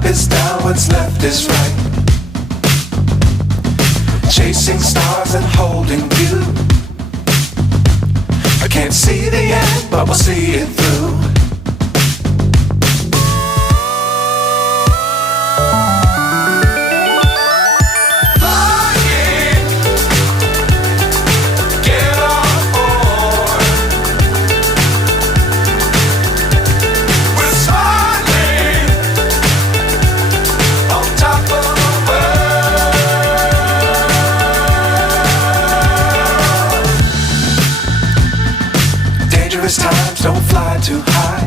up is down, what's left is right. Chasing stars and holding you. I can't see the end, but we'll see it through. Times don't fly too high.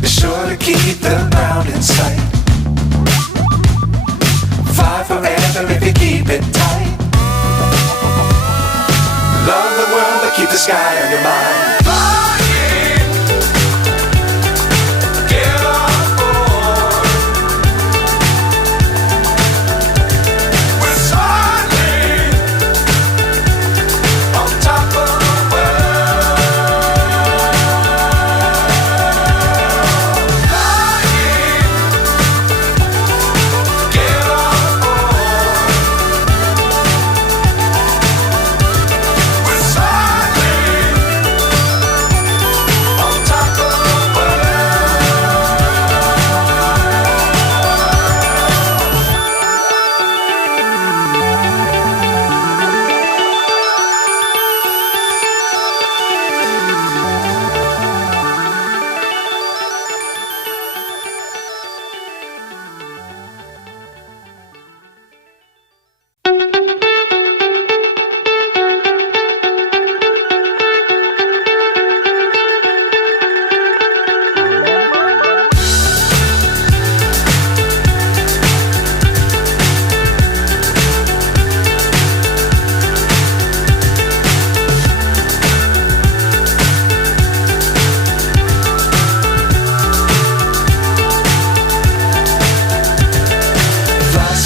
Be sure to keep the ground in sight. Fly forever if you keep it tight. Love the world but keep the sky on your mind.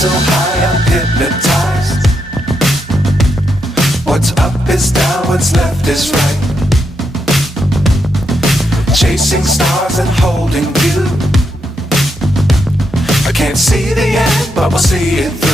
So high I'm hypnotized. What's up is down, what's left is right. Chasing stars and holding you. I can't see the end, but we'll see it through.